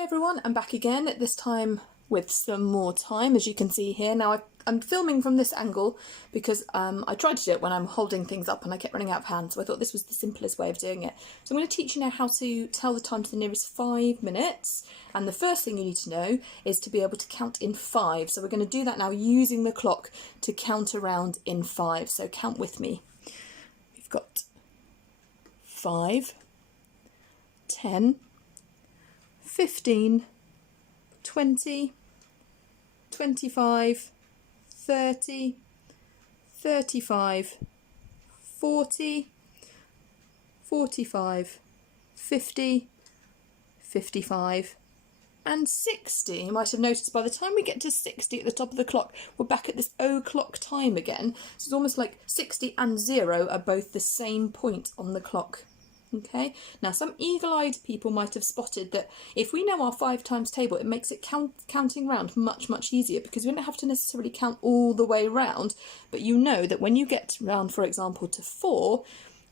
Hello everyone, I'm back again, this time with some more time, as you can see here. Now I'm filming from this angle because I tried to do it when I'm holding things up and I kept running out of hands, so I thought this was the simplest way of doing it. So I'm going to teach you now how to tell the time to the nearest 5 minutes, and the first thing you need to know is to be able to count in 5. So we're going to do that now using the clock to count around in 5, so count with me. We've got 5, 10, 15, 20, 25, 30, 35, 40, 45, 50, 55 and 60. You might have noticed by the time we get to 60 at the top of the clock, we're back at this o'clock time again. So it's almost like 60 and 0 are both the same point on the clock. Okay, now some eagle-eyed people might have spotted that if we know our 5 times table, it makes it counting round much easier, because we don't have to necessarily count all the way round, but you know that when you get round, for example, to 4,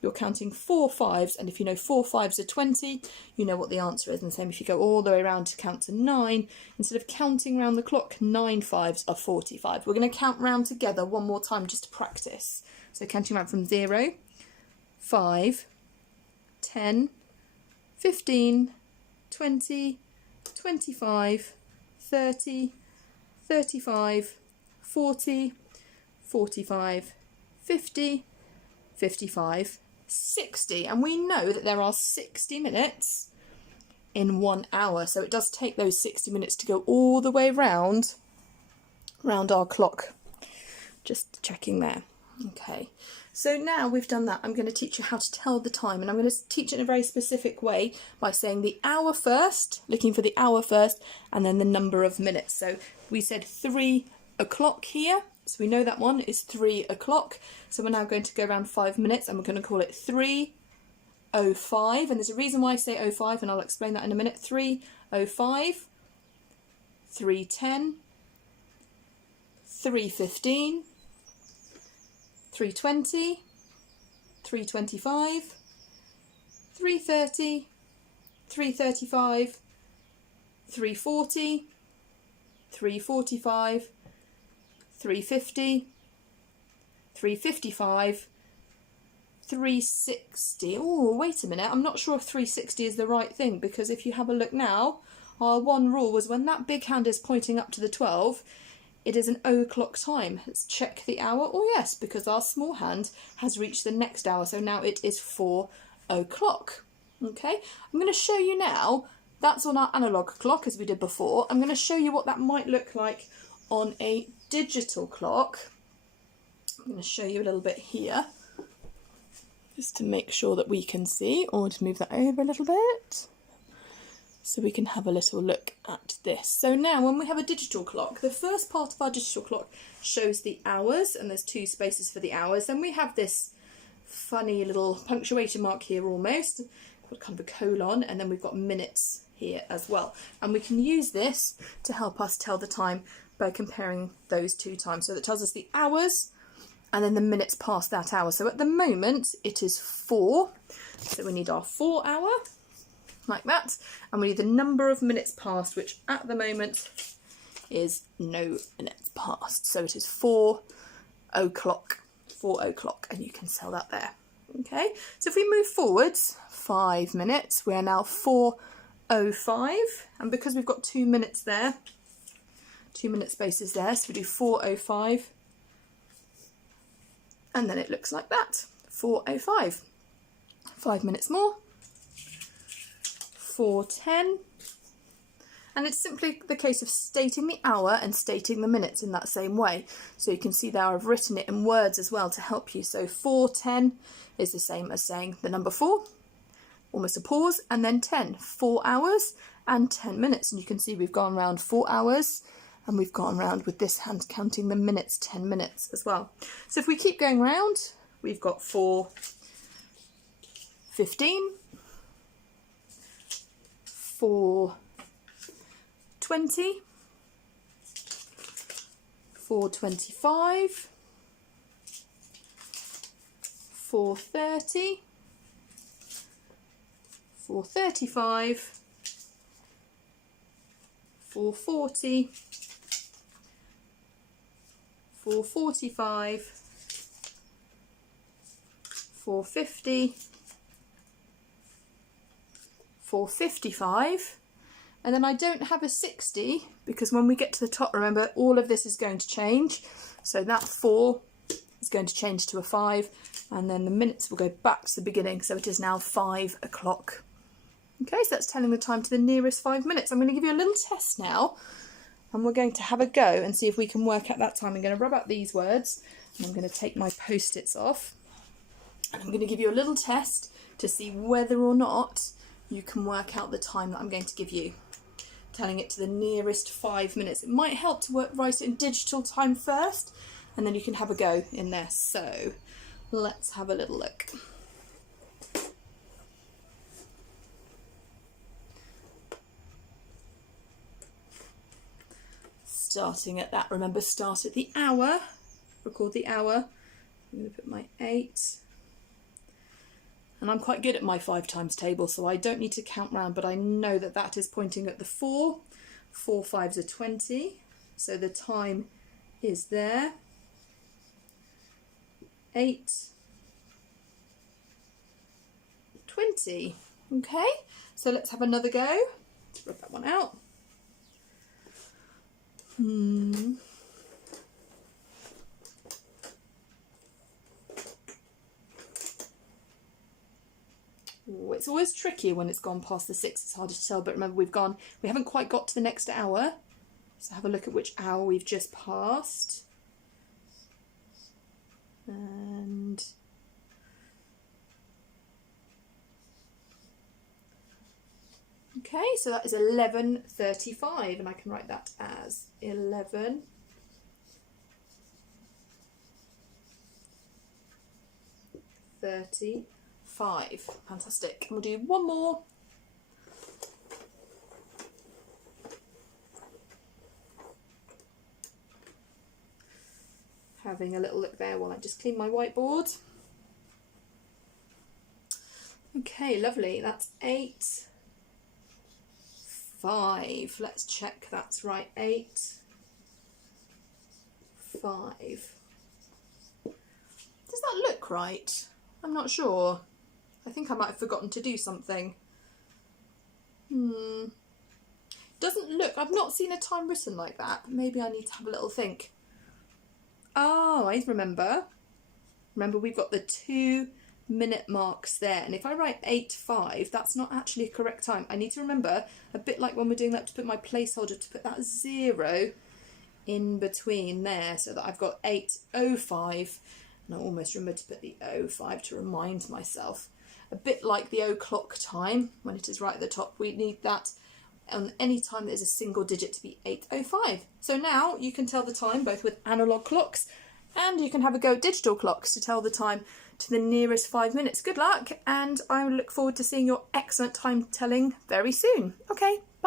you're counting 4 5s, and if you know 4 5s are 20, you know what the answer is. And the same if you go all the way around to count to 9, instead of counting round the clock, 9 5s are 45. We're going to count round together one more time just to practice. So counting round from 0, 5, 10, 15, 20, 25, 30, 35, 40, 45, 50, 55, 60. And we know that there are 60 minutes in 1 hour. So it does take those 60 minutes to go all the way round our clock. Just checking there. Okay. So now we've done that, I'm going to teach you how to tell the time, and I'm going to teach it in a very specific way by saying the hour first, looking for the hour first, and then the number of minutes. So we said 3 o'clock here, so we know that one is 3 o'clock. So we're now going to go around 5 minutes and we're going to call it 3:05, and there's a reason why I say 05, and I'll explain that in a minute. 3:05, 3:10, 3:15, 3:20, 3:25, 3:30, 3:35, 3:40, 3:45, 3:50, 3:55, 3:60. Oh, wait a minute, I'm not sure if 3:60 is the right thing, because if you have a look now, our one rule was when that big hand is pointing up to the 12, it is an o'clock time. Let's check the hour. Oh yes, because our small hand has reached the next hour, so now it is 4 o'clock. Okay, I'm going to show you now, that's on our analogue clock as we did before. I'm going to show you what that might look like on a digital clock. I'm going to show you a little bit here, just to make sure that we can see, or to move that over a little bit, so we can have a little look at this. So now when we have a digital clock, the first part of our digital clock shows the hours, and there's 2 spaces for the hours. Then we have this funny little punctuation mark here almost, got kind of a colon, and then we've got minutes here as well. And we can use this to help us tell the time by comparing those 2 times. So that tells us the hours and then the minutes past that hour. So at the moment it is 4, so we need our 4 hour, like that, and we need the number of minutes past, which at the moment is no minutes past. So it is 4 o'clock, 4 o'clock, and you can sell that there. Okay, so if we move forwards 5 minutes, we are now 4:05, and because we've got 2 minutes there, 2 minute spaces there, so we do 4:05, and then it looks like that, 4:05. 5 minutes more, 4:10, and it's simply the case of stating the hour and stating the minutes in that same way. So you can see there I've written it in words as well to help you. So 4:10 is the same as saying the number 4, almost a pause, and then 10, 4 hours and 10 minutes. And you can see we've gone round 4 hours, and we've gone round with this hand counting the minutes, 10 minutes as well. So if we keep going round, we've got 4:15, 4:20, 4:25, 4:30, 4:35, 4:40, 4:45, 4:50, 4:55, and then I don't have a 60 because when we get to the top, remember, all of this is going to change. So that 4 is going to change to a 5, and then the minutes will go back to the beginning. So it is now 5 o'clock. Okay, so that's telling the time to the nearest 5 minutes. I'm going to give you a little test now, and we're going to have a go and see if we can work out that time. I'm going to rub out these words, and I'm going to take my post-its off, and I'm going to give you a little test to see whether or not you can work out the time that I'm going to give you, telling it to the nearest 5 minutes. It might help to write it in digital time first, and then you can have a go in there. So let's have a little look. Starting at that, remember, start at the hour, record the hour. I'm going to put my 8. And I'm quite good at my 5 times table, so I don't need to count round, but I know that that is pointing at the 4. 4 5s are 20, so the time is there. 8, 20. Okay, so let's have another go. Let's rub that one out. Ooh, it's always trickier when it's gone past the 6, it's harder to tell, but remember we haven't quite got to the next hour, so have a look at which hour we've just passed. And okay, so that is 11:35, and I can write that as 11:35. Fantastic. And we'll do one more. Having a little look there while I just clean my whiteboard. Okay, lovely. That's 8, 5. Let's check that's right. 8, 5. Does that look right? I'm not sure. I think I might have forgotten to do something. Doesn't look, I've not seen a time written like that. Maybe I need to have a little think. Oh, I remember. Remember, we've got the 2-minute marks there. And if I write 8:05, that's not actually a correct time. I need to remember, a bit like when we're doing that, to put my placeholder, to put that 0 in between there, so that I've got 8:05. And I almost remembered to put the 05 to remind myself. A bit like the o'clock time, when it is right at the top, we need that on any time there's a single digit to be 8:05. So now you can tell the time both with analogue clocks, and you can have a go at digital clocks to tell the time to the nearest 5 minutes. Good luck, and I look forward to seeing your excellent time telling very soon. Okay, bye.